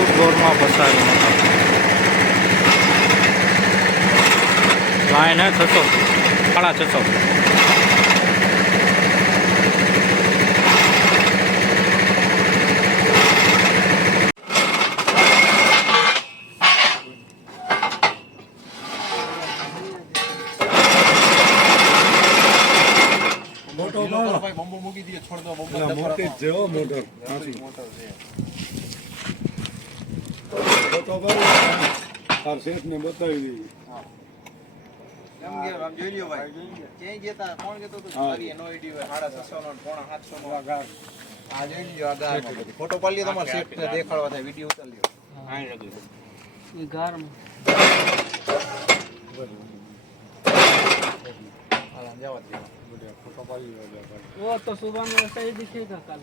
ફૂટ બોરમાં પસાવી line હે 600 650 મોટો ભાઈ બોમ્બો મૂકી દે છોડ દો બોમ્બો મોટે જેવો મોટો મોટો છે મોટો ભાઈ તાર શેઠ ને બતાવી દી એમ કે આમ જોઈ લ્યો ભાઈ ક્યાંય જતા કોણ કહેતો તો મારી એનો આઈડી હોય 650 નો 750 નો આ ગાર આ જોઈ લ્યો આ ગાર ફોટો પાડી લ્યો તમારા શેઠ ને દેખાડવા થાય વિડિયો ઉતાર લ્યો આઈ લગી એ ગાર માં हालां जावत फोटो पाली वो तो सुबह में ऐसा ही दिखेगा कल